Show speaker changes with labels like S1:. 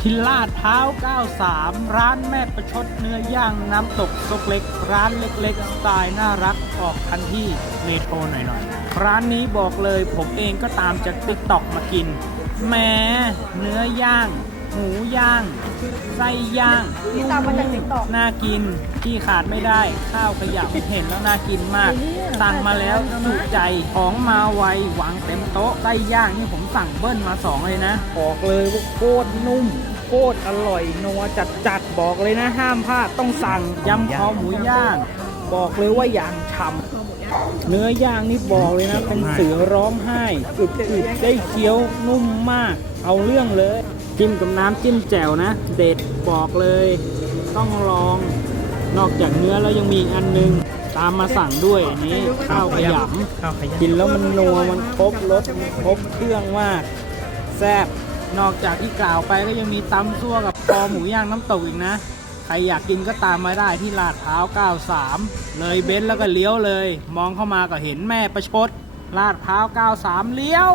S1: ที่ลาดเท้าว93 ร้านแม่ประชดเนื้อย่างน้ำตกซกเล็ก ร้านเล็กๆสไตล์น่ารักออกทันที่เมโทรหน่อยๆ ร้านนี้บอกเลยผมเองก็ตามจากติ๊กต็อกมากินแหม้เนื้อย่าง หมูย่าง ไส้ย่าง
S2: ที่ตามมาจาก TikTok
S1: น่ากินที่ขาดไม่ได้ ข้าวขยำเห็นแล้วน่ากินมาก สั่งมาแล้วจุใจของมาไวหวังเต็มโต๊ะไส้ย่างนี่ผมสั่งเบิ้ลมาสองเลยนะ บอกเลยว่าโคตรนุ่ม โคตรอร่อยนัวจัดจัดๆบอกเลยนะห้ามพลาดต้องสั่งยำคอหมูย่างบอกเลยว่าอย่างฉ่ำเนื้อย่างนี่บอกเลยนะเป็นเสือร้องไห้อึดๆได้เคี้ยวนุ่มมาก เอาเรื่องเลย จิ้มกับน้ำจิ้มแจ่วนะ เด็ดบอกเลย ต้องลอง นอกจากเนื้อแล้วยังมีอีกอันนึงตามมาสั่งด้วยอันนี้ข้าวขย
S3: ข้าวขำยำ
S1: กินแล้วมันนัวมันครบรสมันครบเครื่องมากแซ่บ นอกจากที่กล่าวไปก็ยังมีตำซั่วกับคอหมูย่างน้ำตกอีกนะ ใครอยากกินก็ตามมาได้ที่ลาดพร้าว 93 เลยเบนซ์แล้วก็เลี้ยวเลย มองเข้ามาก็เห็นแม่ประชด ลาดพร้าว 93 เลี้ยว